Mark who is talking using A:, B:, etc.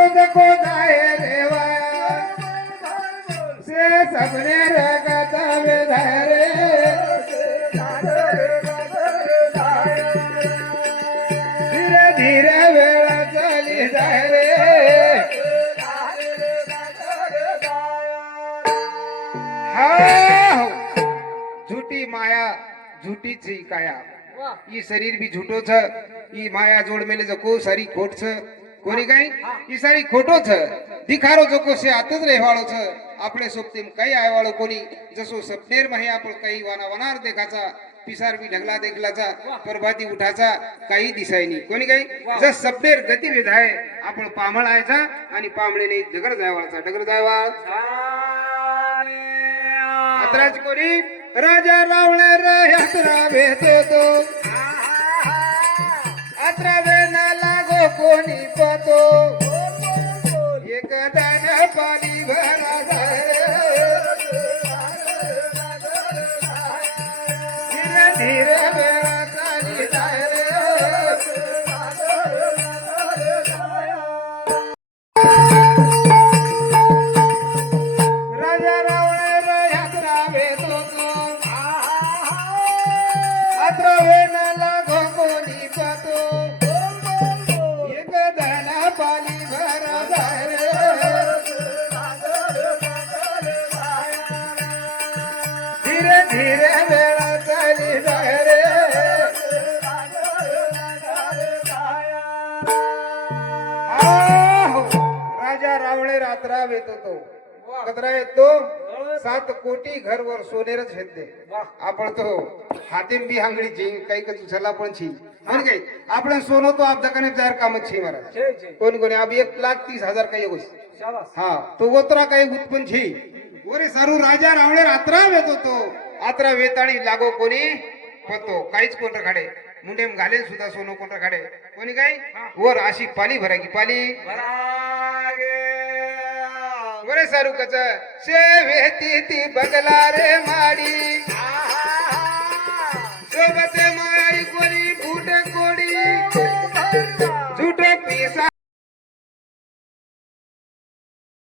A: गोविंद को जाए रेवा से सबने रगत में धरे धीरे धीरे वेळा चली जाय रे झूठी माया झूठीची काया ई शरीर भी झूठो छ ई माया जोड़ मेले जो को सारी खोट छ कोणी કઈ ઈ સારી ખોટો છે દિખારો જોકો છે આત જ રહેવાળો છે આપણે સોપતીમ કઈ આયવાળો કોની જસો સપનેર મહે આપણે કઈ વાના વનાર દેખાચા पिसार मी ढगला देखलाचा परभाती उठाचा काही दिसाय नाही. कोणी काही? जर सपेर गतिभेद आहे आपण पामळ आयचा आणि पामळे नाही डगर जायवाचा डगर जायवाळ. अत्राज कोणी? राजा रावळे रह्यात्रा भेटतो. अत्रा वेना लागो कोणी? पतो एक दाना धीरे धीरे वेळा चाली जाय रे. राजा रावळे रात्रा येतो तो कचरा येतो सात कोटी घरवर सोनेरच घेते आपण तो हातीम बी हांगडीची काही काही दुसऱ्याला पण छी म्हणजे काही आपण सोनं तो आप दकाने जार कामच छी महाराज कोण कोणी? अब एक लाख तीस हजार काही गोष्ट हा तो गोत्रा काही उत्पन्न छी ओरे सारू राजा रावळे रात्रा येतो तो आत्रा वेताळी लागो कोणी? होतो काहीच कोण खाडे मुंडेम घालेल सुद्धा सोनं कोण खाडे कोणी काय? वर अशी पाली भरा की पाली बरे सारू कच. शेवेती ती बगला रे माडी.